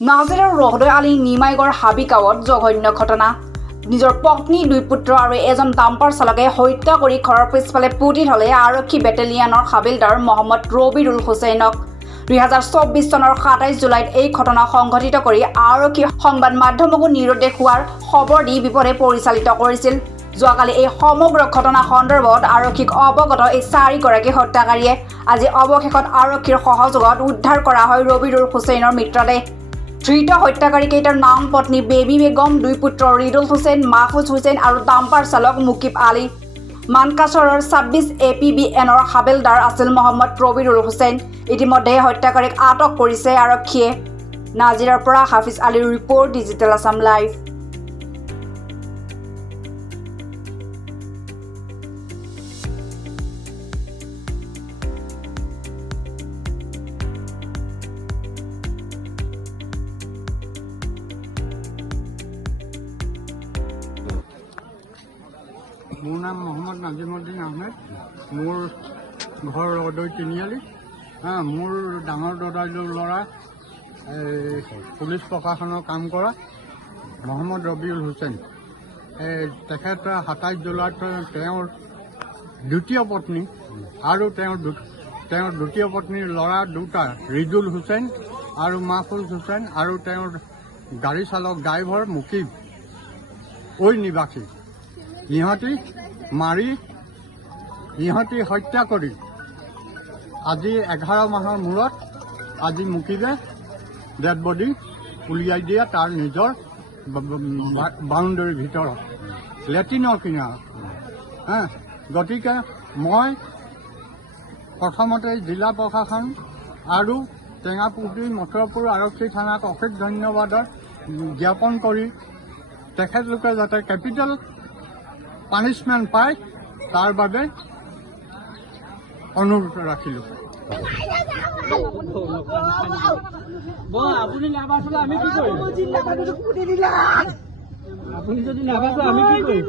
নাজিৰাৰ ৰহদৈ আলী নিমাইগড় হাবি গাঁৱত জঘন্য ঘটনা। নিজৰ পত্নী, 2 পুত্ৰ আৰু এজন ডাম্পাৰ চালকে হত্যা কৰি ঘৰৰ পিছফালে পুতি থলে আৰক্ষী বেটেলিয়ানৰ হাবিলদাৰ মহম্মদ ৰবিউল হুছেইনক। 2024 চনৰ 27 জুলাইত এই ঘটনা সংঘটিত কৰি আৰক্ষী সংবাদ মাধ্যমকো নিৰুদ্দেশ হোৱাৰ খবৰ দি বিপদে পৰিচালিত কৰিছিল। যোৱাকালি এই সমগ্ৰ ঘটনা সন্দৰ্ভত আৰক্ষীক অৱগত এই 4গৰাকী হত্যাকাৰীয়ে আজি অৱশেষত আৰক্ষীৰ সহযোগত উদ্ধাৰ কৰা হয় ৰবিউল হুছেইনৰ মৃতদেহ। ধৃত হত্যাকাৰীকেইটাৰ নাম পত্নী বেবী বেগম, 2 পুত্ৰ ৰিদুল হুছেইন, মাহফুজ হুছেইন আৰু ডাম্পাৰ চালক মুকিব আলী। মানকাছৰৰ 26 APBNৰ হাবিলদাৰ আছিল মহম্মদ ৰবিউল হুছেইন। ইতিমধ্যে হত্যাকাৰীক আটক কৰিছে আৰক্ষীয়ে। নাজিৰাৰ পৰা হাফিজ আলীৰ ৰিপৰ্ট, ডিজিটেল আছাম লাইভ। মোৰ নাম মহম্মদ নাজিমুদ্দিন আহমেদ। মোৰ ঘৰ ৰহদৈ তিনিআলি। মোৰ ডাঙৰ দাদাইদেউৰ ল'ৰা পুলিচ প্ৰশাসনৰ কাম কৰা মহম্মদ ৰবিউল হুছেইন। তেখেত 27 জুলাইত তেওঁৰ দ্বিতীয় পত্নী আৰু তেওঁৰ দ্বিতীয় পত্নীৰ ল'ৰা দুটা, ৰিদুল হুছেইন আৰু মাহফুজ হুছেইন, আৰু তেওঁৰ গাড়ী চালক ড্ৰাইভাৰ মুকিব নিবাসী, ইহঁতি হত্যা কৰি আজি 11 মাহৰ মূৰত আজি মুকিবে ডেড বডি উলিয়াই দিয়ে তাৰ নিজৰ বাউণ্ডেৰীৰ ভিতৰত, লেট্ৰিনৰ কিনাৰত। গতিকে মই প্ৰথমতে জিলা প্ৰশাসন আৰু টেঙাপুখুৰী মথুৰাপুৰ আৰক্ষী থানাক অশেষ ধন্যবাদৰ জ্ঞাপন কৰি তেখেতলোকে যাতে কেপিটেল পানিছমেণ্ট পায় তাৰ বাবে অনুৰোধ ৰাখিলোঁ। আপুনি নাবাচলে আমি কি কৰিম? আপুনি যদি নাবাচে আমি কি কৰিম?